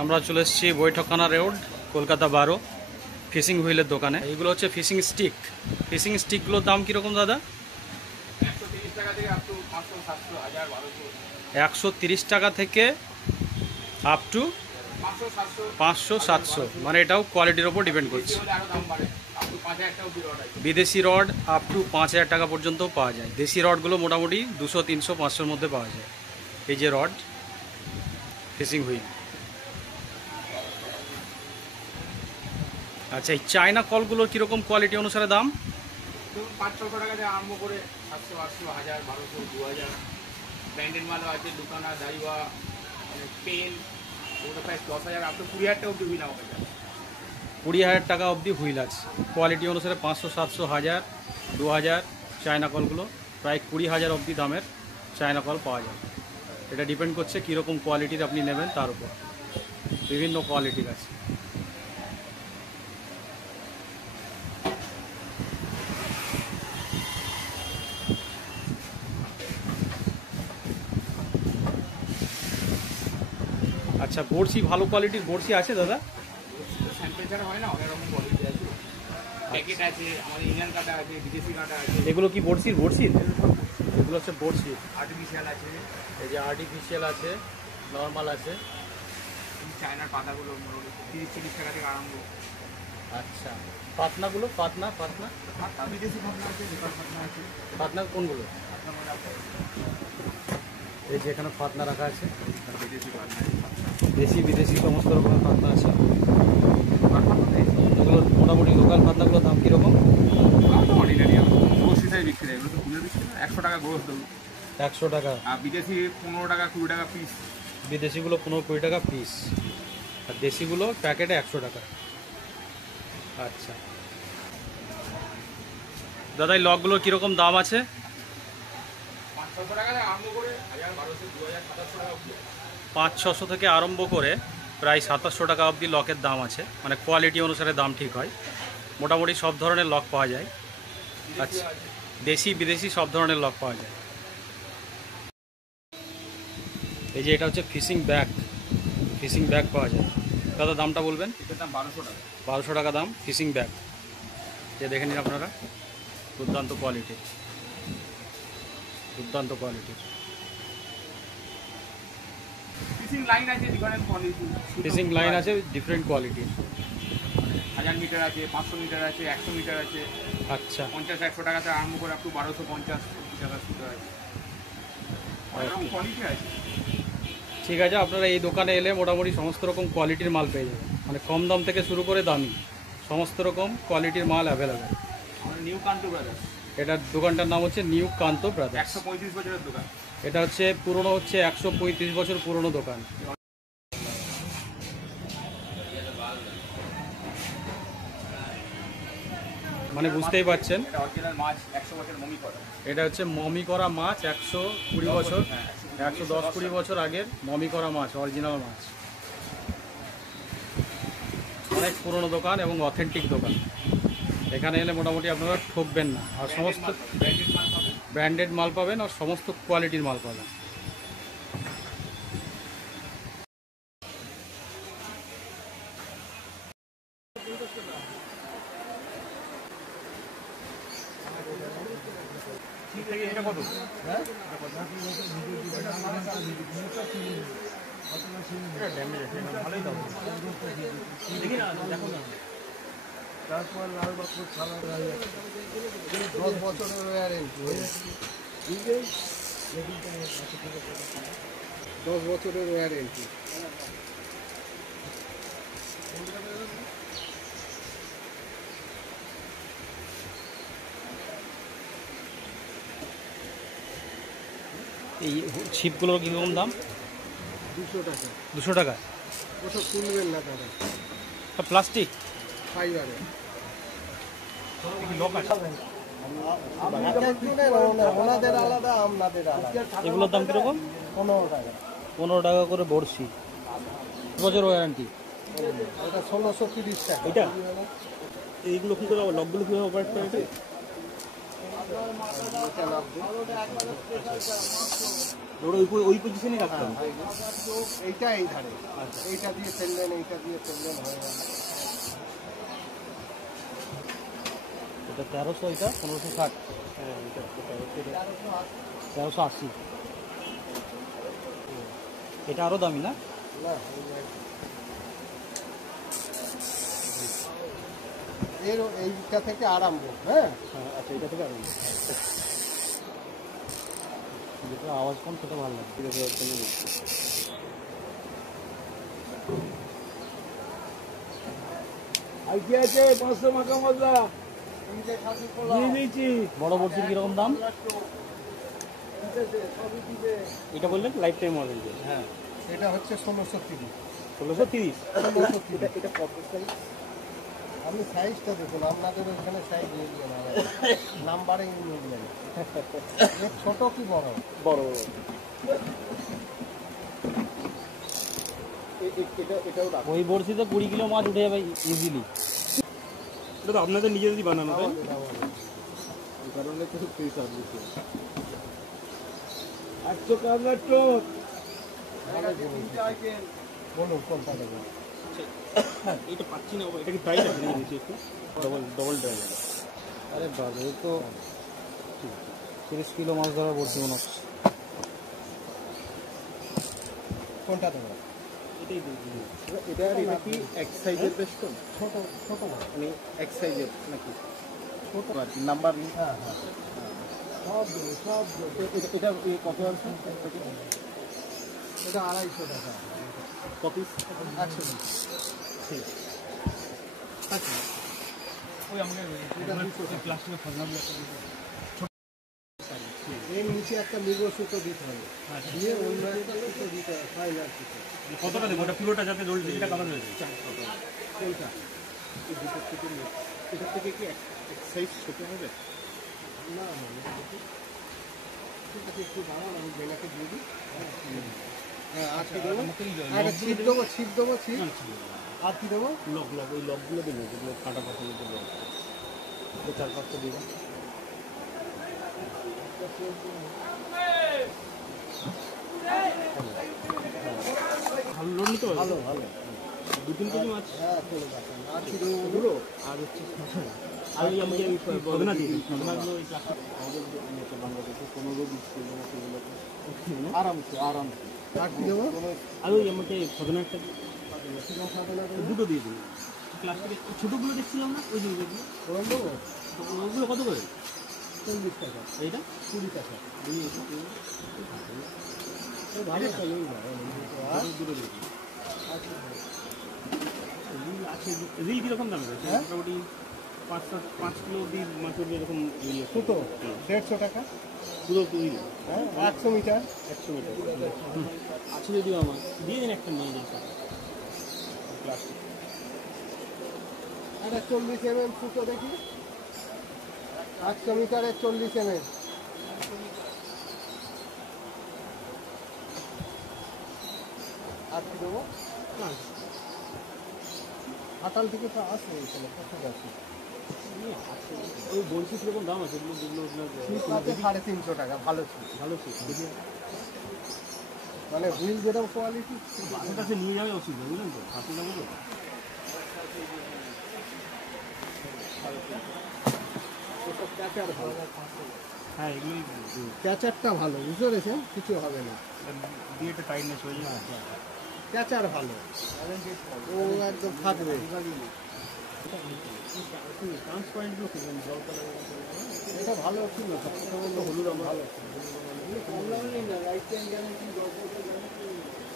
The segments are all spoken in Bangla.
আমরা চলে এসেছি বৈঠকখানা রোড, কলকাতা 12, ফিশিং হুইলের দোকানে। এইগুলো হচ্ছে ফিশিং স্টিক। ফিশিং স্টিকগুলোর দাম কীরকম দাদা? 130 টাকা থেকে আপ টু 500-700, মানে এটাও কোয়ালিটির ওপর ডিপেন্ড করছে। বিদেশি রড আপ টু 5000 টাকা পর্যন্ত পাওয়া যায়। দেশি রডগুলো মোটামুটি 200, 300, 500-র মধ্যে পাওয়া যায়। এই যে রড, ফিশিং হুইল। আচ্ছা, এই চায়না কলগুলোর কীরকম কোয়ালিটি অনুসারে দাম? 500-600 টাকা থেকে আরম্ভ করে 700, 800, 1000, 1200, 2000। ব্র্যান্ডেড মালও আছে, দোকানা, দাইওয়া, পেন, ওটা প্রায় 10,000 আপ টু 20,000 টাকা অব্দি হুইল আমাকে যায়। 20,000 টাকা অবধি হুইল আছে। কোয়ালিটি অনুসারে 500, 700, 1000, 2000 চায়না কলগুলো প্রায় 20,000 অবধি দামের চায়না কল পাওয়া যায়। এটা ডিপেন্ড করছে কীরকম কোয়ালিটির আপনি নেবেন তার উপর। বিভিন্ন কোয়ালিটির আছে। আচ্ছা, বড়শি ভালো কোয়ালিটির বড়শি আছে দাদা? স্যাম্পেচার হয় না, অনেক রকম কোয়ালিটি আছে। প্যাকেট আছে, আমাদের ইন্ডিয়ান কাটা আছে, বিদেশি কাটা আছে। এগুলো কি বড়শির? এগুলো হচ্ছে বড়শি। আর্টিফিশিয়াল আছে, এই যে আর্টিফিশিয়াল আছে, নর্মাল আছে। চায়নার পাতাগুলো মোটামুটি 30-40 টাকা থেকে আরম্ভ। আচ্ছা, পাতনাগুলো? পাতনা বিদেশি পাতনা আছে, লোকাল পাতনা আছে। পাতনা কোনগুলো? পাতনা মানে এই যে এখানে পাতনা রাখা আছে, বিদেশি পাতনা, দেশি বিদেশি সমস্ত রকমের পাতনা আছে। এগুলো মোটামুটি লোকাল পাতনাগুলোর দাম কীরকম? অর্ডিনারি গ্রোস হিসাবে বিক্রি হয়। এগুলো তো খুলে দিচ্ছি না, 100 টাকা গ্রোস দেবো। 100 টাকা। আর বিদেশি 15 টাকা, 20 টাকা পিস। বিদেশিগুলো 15-20 টাকা পিস, আর দেশিগুলো প্যাকেটে 100 টাকা। আচ্ছা দাদা, এই লকগুলোর কীরকম দাম আছে? 500-600 টাকা থেকে আরম্ভ করে 1000, 1200, 2000, 700 টাকা অবধি। 500-600 থেকে আরম্ভ করে প্রায় 700 টাকা অবধি লকের দাম আছে। মানে কোয়ালিটি অনুসারে দাম ঠিক হয়। মোটামুটি সব ধরনের লক পাওয়া যায়। আচ্ছা, দেশি বিদেশি সব ধরনের লক পাওয়া যায়। এই যে এটা হচ্ছে ফিশিং ব্যাগ পাওয়া যায়। দাদা দামটা বলবেন? এটার দাম 1200 টাকা। 1200 টাকা দাম ফিশিং ব্যাগ। যে দেখে নিন আপনারা, দুর্দান্ত কোয়ালিটি। ফিশিং লাইন আছে, ডিফারেন্ট কোয়ালিটি। ফিশিং লাইন আছে ডিফারেন্ট কোয়ালিটি। 1000 মিটার আছে, 500 মিটার আছে, 100 মিটার আছে। আচ্ছা, 50-100 টাকা থেকে আরম্ভ করে আপ টু 1250 টাকা সুতো আছে। এরকম কোয়ালিটি আছে। ঠিক আছে, আপনারা এই দোকানে এলে মোটামুটি সমস্ত রকম কোয়ালিটির মাল পেয়ে যাবেন। মানে কম দাম থেকে শুরু করে দামি সমস্ত রকম কোয়ালিটির মাল অ্যাভেলেবেল। আমাদের নিউ কান্ত ব্রাদার্স, এটার দোকানটার নাম হচ্ছে নিউ কান্ত ব্রাদার্স। 135 বছরের দোকান। এটা হচ্ছে পুরনো, হচ্ছে 135 বছর পুরনো দোকান। মানে বুঝতেই পারছেন, এটা অরিজিনাল মাছ, 100 বছর মমি করা। এটা হচ্ছে মমি করা মাছ, 120 বছর, 110-20 বছর আগের মমি করা মাছ, অরিজিনাল মাছ। অনেক পুরনো দোকান এবং অথেন্টিক দোকান। এখানে এলে মোটামুটি আপনারা ঠকবেন না। আর সমস্ত ব্র্যান্ডেড মাল পাবেন আর সমস্ত কোয়ালিটির মাল পাবেন। এটা কত? ভালোই দাম। দেখি না, দেখো না। তারপর লাল বাপুর খালা 10 বছরের ওয়ারেন্টি। 10 বছরের ওয়ারেন্টি। এই ছিপগুলোর কীরকম দাম? 200 টাকা। 200 টাকা? ওসব কিনবেন না তারা, প্লাস্টিক ফাইবারে। ওনাদের আলাদা, আপনাদের আলাদা। এগুলোর দাম কীরকম? 15 টাকা। 15 টাকা করে বড়শি। বছর ওয়ারেন্টি। এটা 1630 টাকা। এটা এইগুলো কী করে, লকগুলো কীভাবে অপারেট করে? এটা 90। ওই পজিশনে রাখতে হবে। এইটা এই ধারে, এইটা দিয়ে ফেললেন, এইটা দিয়ে ফেললেন, হয়ে গেল। এটা 1300, এটা 1560। হ্যাঁ, এটা 1380। এটা আরও দামি না? না, এর এইটা থেকে আরম্ভ। হ্যাঁ, আচ্ছা, এটা থেকে আরম্ভ। যেটা আওয়াজ কম সেটা ভালো লাগে। ঠিক আছে, আর কি আছে? 500 মাখা মশলা দিয়ে দিয়েছি। বড় বড়শির কিরকম দাম? এটা বললেন লাইফ টাইম ওয়ারেন্টি। হ্যাঁ, এটা হচ্ছে 1630। 1630। 1630। এটা কত সাইজ? আপনি সাইজটা দেখুন, আপনাদের ওখানে সাইজ মিলবে না, নাম্বারিং মিলবে না। এর ছোট কি বড়? বড় বড়। এটাও রাখ। ওই বড়শিতে 20 কিলো মাছ উঠে যাবে ইজিলি। এটা তো আপনাদের নিজেদেরই বানানো, তাই? আমাদের, আমাদের। এই কারণে তো ফ্রি সার্ভিস। 800 কামলা টোপ। বলুন কোনটা দেবেন? এটা পাচ্ছি না, এটা কি প্রাইস আছে নিয়ে একটু ডবল ড্রাই। আরে বাবা, এই তো 30 কিলো মাছ ধরা বড়শি মনে হচ্ছে। কোনটা দেবেন? এটাই দিই। এটা কি এক সাইজের বেশ তো? ছোট, ছোট না, মানে এক সাইজের নাকি? ছোট আর কি, নাম্বার নেই। হ্যাঁ হ্যাঁ, সব দেবে, সব দেবে। এটা কত আছে? এটা 250 টাকা, কপি 120। ঠিক আছে। ওই আমাকে প্লাস্টিকের ফজনাগুলো একটা দিতে হবে। এর নিচে একটা মৃগ সুতো দিতে হবে, দিয়ে অন্য একটা সুতো দিতে হবে, ফাইনাল সুতো। কতটা দেবো? ওটা পুরোটা যাতে রোল যেটা কালার হয়েছে। কোনটা? এই দুটোর থেকে এটার থেকে কি এক সাইজ ছোট হবে? না না, এটা দেখি। ঠিক আছে, একটু দাঁড়ান, আমি বেলাকে দিয়ে দিই। হ্যাঁ, আর কি দেবো? আর ছিপ দেবো, ছিপ দেবো, ছিপ। আর কি দেবো? লক ওই লকগুলো দেবো, যেগুলো কাটা পছন্দ করবো। 4-5টা দেবো। ভালো লোড নিতে হবে। ভালো ভালো। 2-3 কেজি মাছ। হ্যাঁ, চলে যাচ্ছে। আর কি দেবো? পুরো আর হচ্ছে আর ওই আমাকে ওই ফজনা দিয়ে দিই। ফজনাগুলো ওই প্লাস্টিক আমাদের বাংলাদেশে 15-20 কিলো মতো এগুলোতে আরামসে। আর কি দেবো? আর ওই আমাকে ফজনা একটা দুটো দিয়ে দিন। প্লাস্টিকের ছোটোগুলো দেখছিলাম না, ওই যে ওইগুলো ওরম দেবো? ওগুলো কত করে? 40 টাকা, এইটা 20 টাকা। দুই এসে এই ভালো তো নেই না। আর দুটো দিয়ে দিন। আর কি দেবো? রিল আছে, রিল কীরকম দাম রয়েছে? হ্যাঁ? মোটামুটি 5 কিলো অব্দি মাছ উঠবে এরকম রিল। সুতো 150 টাকা। পুরো রিল হ্যাঁ, 100 মিটার। 100 মিটার আছে যদিও আমার দিয়ে দিন, একটা নিয়ে যাই প্লাস্টিক। একটা 40 mm সুতো দেখি। 100 মিটারের 40 mm। আর কি দেবো? হাটাল থেকে তো আসবে এখানে, কোথায় আছে? ওই বলছি কীরকম দাম আছে এগুলো? যেগুলো ছিপ আছে 350 টাকা, ভালো ছিপ। ভালো ছিল, দেখি মানে হুইল যেরকম কোয়ালিটি। বাসের কাছে নিয়ে যাবে অসুবিধা, বুঝলেন তো? হাতে যাবো তো। হ্যাঁ, এগুলোই ক্যাচারটা ভালো, বুঝতে পেরেছেন? কিছু হবে না। দিয়ে একটা টাইটনেস হয়ে যায়। ক্যাচার ভালো, ও একদম থাকবে। ট্রান্সপারেন্টগুলো খুঁজবেন, জল কালার এটা ভালো ছিল, হলুদ আমরা ভালো।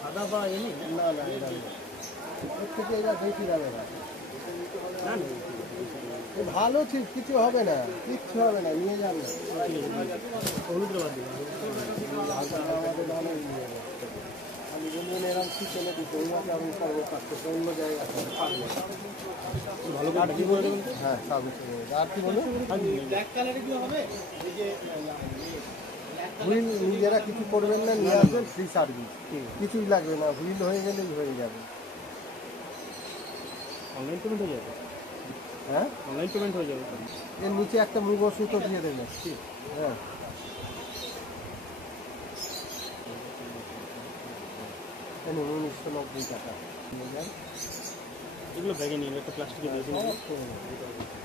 সাদা বা এনে না না, এটা না। এর থেকে এরা বেশি দামে না। না না এ ভালো ছিপ, কিছু হবে না, কিচ্ছু হবে না, নিয়ে যান না। হলুদের বাদ দিলাম। আমাদের অনেক নিয়ে যাবে। আমি বলবেন এরকম ছিপ এনে দিতে, ওই মাসে আমি করবো কাজ করতে, অন্য জায়গায় পারবো। ভালো করে প্যাকিং করে দেবেন। হ্যাঁ, সব কিছু। আর কি বলুন? ব্ল্যাক কালারে কি হবে? এই যে হুইল নিজেরা কিছু করবেন না, নিয়ে আসবেন, ফ্রি সার্ভিস, কিছুই লাগবে না, হুইল হয়ে গেলেই হয়ে যাবে। অনলাইন পেমেন্ট হয়ে যাবে। হ্যাঁ, অনলাইন পেমেন্ট হয়ে যাবে। এর নিচে একটা মৃগ সুতো দিয়ে দেবেন। হ্যাঁ, 1990 টাকা। এগুলো ব্যাগে নিয়ে একটা প্লাস্টিকে দিয়ে দিন। সব করে নেবো।